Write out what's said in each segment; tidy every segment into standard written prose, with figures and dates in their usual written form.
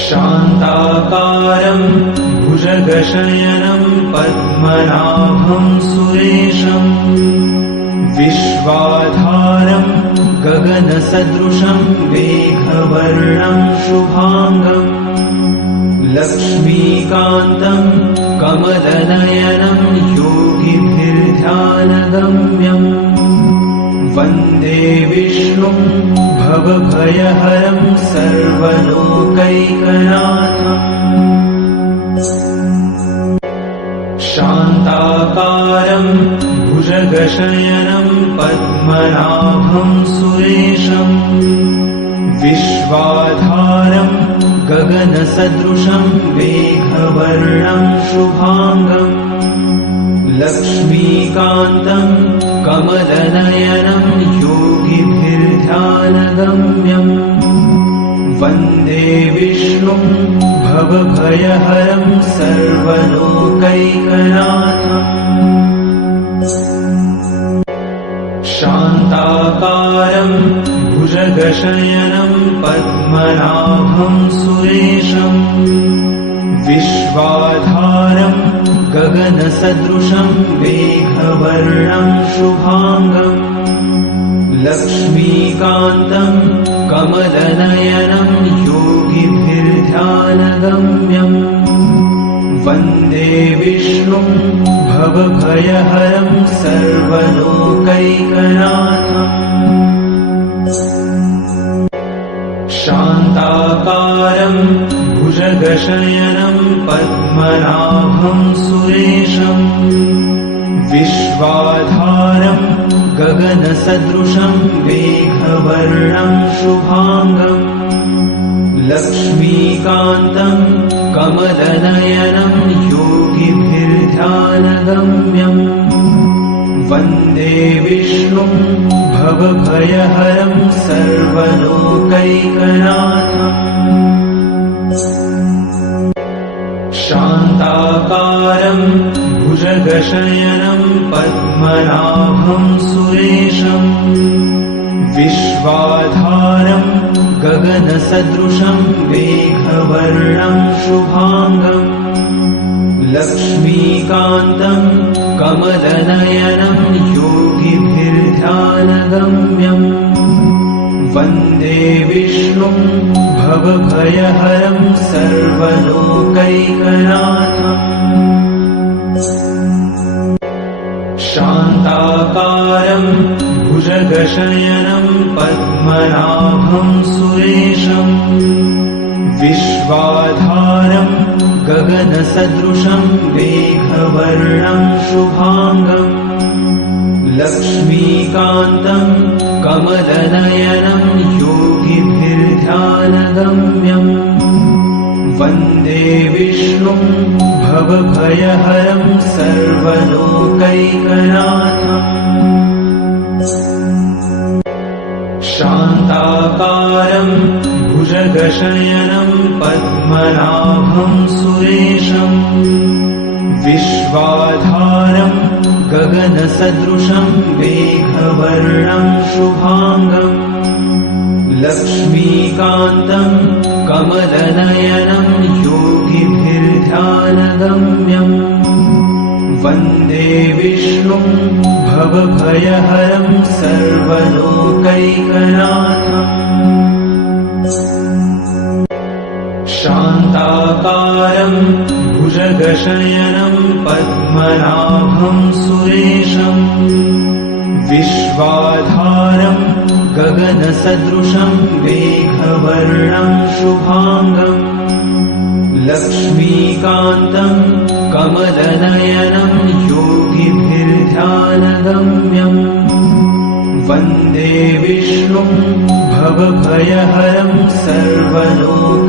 शान्ताकारं भुजगशयनं पद्मनाभं सुरेशं विश्वाधारं गगनसदृशं मेघवर्णं शुभांगं लक्ष्मीकान्तं कमलनयनं योगिभिर्ध्यानगम्यं वन्दे विष्णुं भवभयहरं सर्वलोकैकनाथम् शान्ताकारं भुजगशयनं पद्मनाभं सुरेशं विश्वाधारं गगनसदृशं मेघवर्णं शुभांगं लक्ष्मीकान्तं कमलनयनं योगिभिर्ध्यानगम्यं वन्दे विष्णुं भवभयहरं सर्वलोकैकनाथम् शान्ताकारं भुजगशयनं पद्मनाभं सुरेशं विश्वाधारं गगनसदृशं मेघवर्णं शुभांगं लक्ष्मीकान्तं कमलनयनं योगिभिर्ध्यानगम्यं वन्दे विष्णुं भवभयहरं सर्वलोकैकनाथम् शान्ताकारं भुजगशयनं पद्मनाभं सुरेशं विश्वाधारं गगनसदृशं मेघवर्णं शुभांगं लक्ष्मीकान्तं कमलनयनं योगिभिर्ध्यानगम्यं वन्दे विष्णुं भवभयहरं सर्वलोकैकनाथम् शान्ताकारं भुजगशयनं पद्मनाभं सुरेशं विश्वाधारं गगनसदृशं मेघवर्णं शुभांगं लक्ष्मीकान्तं कमलनयनं योगिभिर्ध्यानगम्यं वन्दे विष्णुं भवभयहरं सर्वलोकैकनाथम् शान्ताकारं भुजगशयनं पद्मनाभं सुरेशं विश्वाधारं गगनसदृशं मेघवर्णं शुभांगं लक्ष्मीकान्तं कमलनयनं योगिभिर्ध्यानगम्यं वन्दे विष्णुं भवभयहरं सर्वलोकैकनाथम् शान्ताकारं भुजगशयनं पद्मनाभं सुरेशं विश्वाधारं गगनसदृशं मेघवर्णं शुभांगं लक्ष्मीकान्तं कमलनयनं योगिभिर्ध्यानगम्यं वन्दे विष्णुं भवभयहरं सर्वलोकैकनाथम् शान्ताकारं भुजगशयनं पद्मनाभं सुरेशं विश्वाधारं गगनसदृशं मेघवर्णं शुभांगं लक्ष्मीकान्तं कमलनयनं योगिभिर्ध्यानगम्यं वन्दे विष्णुं भवभयहरं सर्वलोकैकनाथम्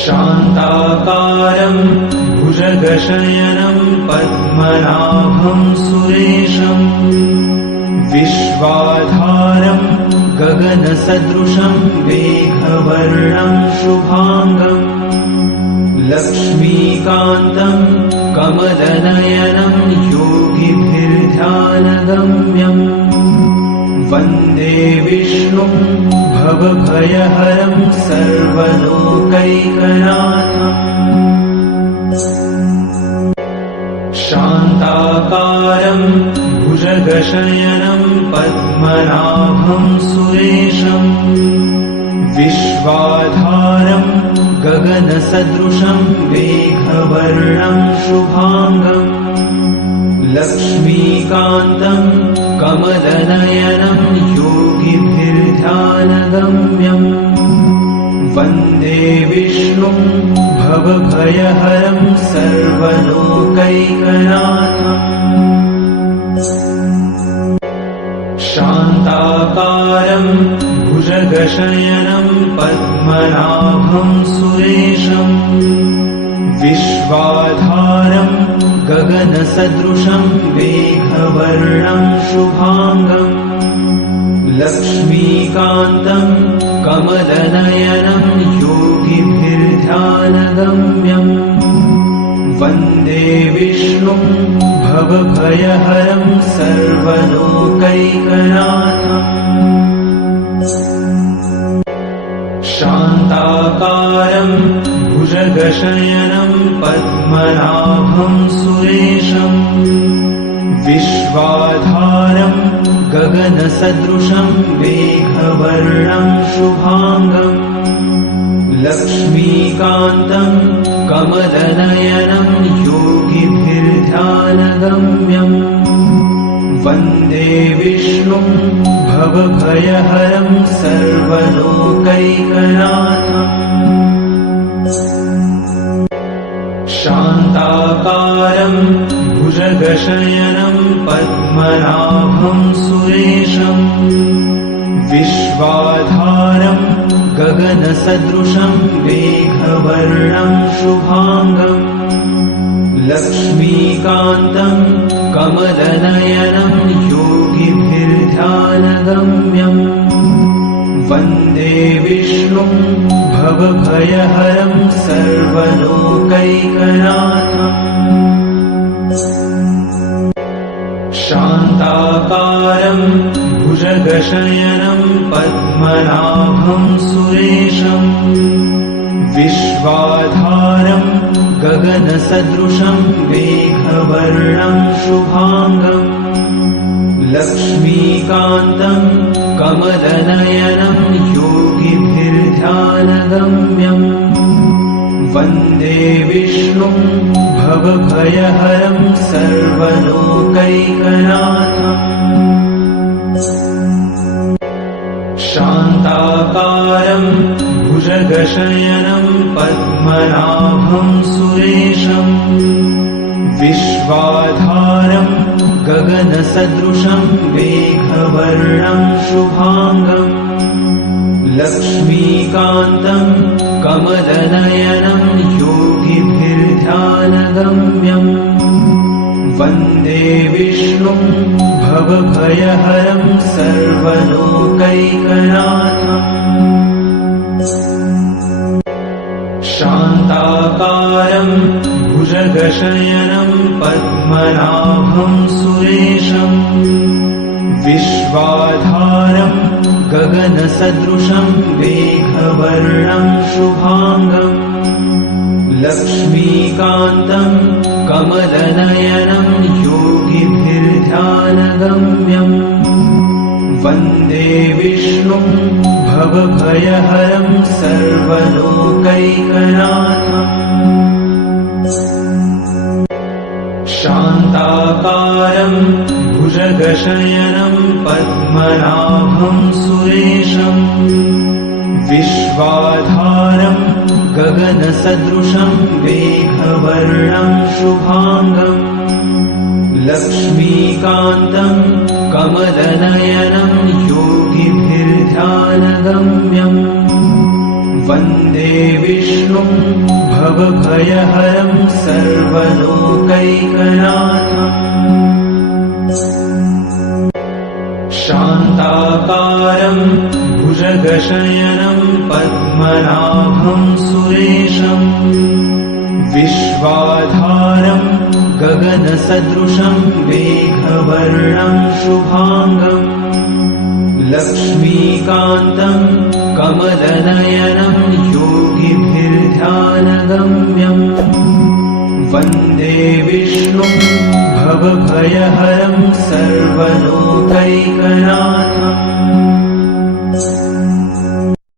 शान्ताकारं भुजगशयनं पद्मनाभं सुरेशं विश्वाधारं गगनसदृशं मेघवर्णं शुभांगं लक्ष्मीकान्तं कमलनयनं योगिभिर्ध्यानगम्यं वन्दे विष्णुं भवभयहरं सर्वलोकैकनाथम् शान्ताकारं भुजगशयनं पद्मनाभं सुरेशम् विश्वाधारं गगनसदृशं मेघवर्णं शुभाङ्गम् लक्ष्मीकान्तं कमलनयनं योगिभिर्ध्यानगम्यम् वन्दे विष्णुं भवभयहरं सर्वलोकैकनाथम् शान्ताकारं भुजगशयनं पद्मनाभं सुरेशम् विश्वाधारं गगनसदृशं मेघवर्णं शुभाङ्गम् लक्ष्मीकान्तं कमलनयनं योगिभिर्ध्यानगम्यम् वन्दे विष्णुं भवभयहरं सर्वलोकैकनाथम् शान्ताकारं भुजगशयनं पद्मनाभं सुरेशम् विश्वाधारं गगनसदृशं मेघवर्णं शुभाङ्गम् लक्ष्मीकान्तं कमलनयनं योगिभिर्ध्यानगम्यम् वन्दे विष्णुं भवभयहरं सर्वलोकैकनाथम् शान्ताकारं भुजगशयनं पद्मनाभं सुरेशम् विश्वाधारं गगनसदृशं मेघवर्णं शुभाङ्गम् लक्ष्मीकान्तं कमलनयनं योगिभिर्ध्यानगम्यम् वन्दे विष्णुं भवभयहरं सर्वलोकैकनाथम् शान्ताकारं भुजगशयनं पद्मनाभं सुरेशम् विश्वाधारं गगनसदृशं मेघवर्णं शुभाङ्गम् लक्ष्मीकान्तं कमलनयनं योगिभिर्ध्यानगम्यम् वन्दे विष्णुं भवभयहरं सर्वलोकैकनाथम् शान्ताकारं भुजगशयनं पद्मनाभं सुरेशम् विश्वाधारं गगनसदृशं मेघवर्णं शुभाङ्गम् लक्ष्मीकान्तं कमलनयनं योगिभिर्ध्यानगम्यम् वन्दे विष्णुं भवभयहरं सर्वलोकैकनाथम् शान्ताकारं भुजगशयनं पद्मनाभं सुरेशम् विश्वाधारं गगनसदृशं मेघवर्णं शुभाङ्गम् लक्ष्मीकान्तं कमलनयनं योगिभिर्ध्यानगम्यम् वन्दे विष्णुं भवभयहरं सर्वलोकैकनाथम् शान्ताकारं भुजगशयनं पद्मनाभं सुरेशम् विश्वाधारं गगनसदृशं मेघवर्णं शुभाङ्गम् लक्ष्मीकान्तं कमलनयनं योगिभिर्ध्यानगम्यम् वन्दे विष्णुं भवभयहरं सर्वलोकैकनाथम् शान्ताकारं भुजगशयनं पद्मनाभं सुरेशम् विश्वाधारं गगनसदृशं मेघवर्णं शुभाङ्गम् लक्ष्मीकान्तं कमलनयनं योगिभिर्ध्यानगम्यम् वन्दे विष्णुं भवभयहरं सर्वलोकैकनाथम्